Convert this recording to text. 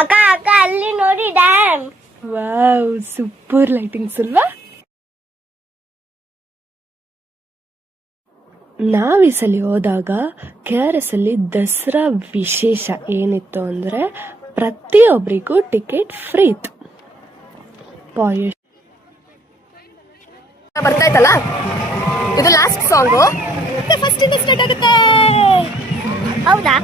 ಅಕ್ಕ ಅಕ್ಕ ಅಲ್ಲಿ ನೋಡಿ ಡ್ಯಾಮ್. ವಾವ್, ಸೂಪರ್ ಲೈಟಿಂಗ್ಸ್ ಅಲ್ವಾ. ನಾವ್ ಈ ಸಲ ಹೋದಾಗ KRS ಅಲ್ಲಿ ದಸರಾ ವಿಶೇಷ ಏನಿತ್ತು ಅಂದ್ರೆ ಪ್ರತಿಯೊಬ್ಬರಿಗೂ ಟಿಕೆಟ್ ಫ್ರೀ ಇತ್ತು. ಬರ್ತಾಯ್ತಲ್ಲ, ಇದು ಲಾಸ್ಟ್ ಸಾಂಗು. ಫಸ್ಟ್ ಇಂದ ಸ್ಟಾರ್ಟ್ ಆಗುತ್ತೆ. ಹೌದಾ?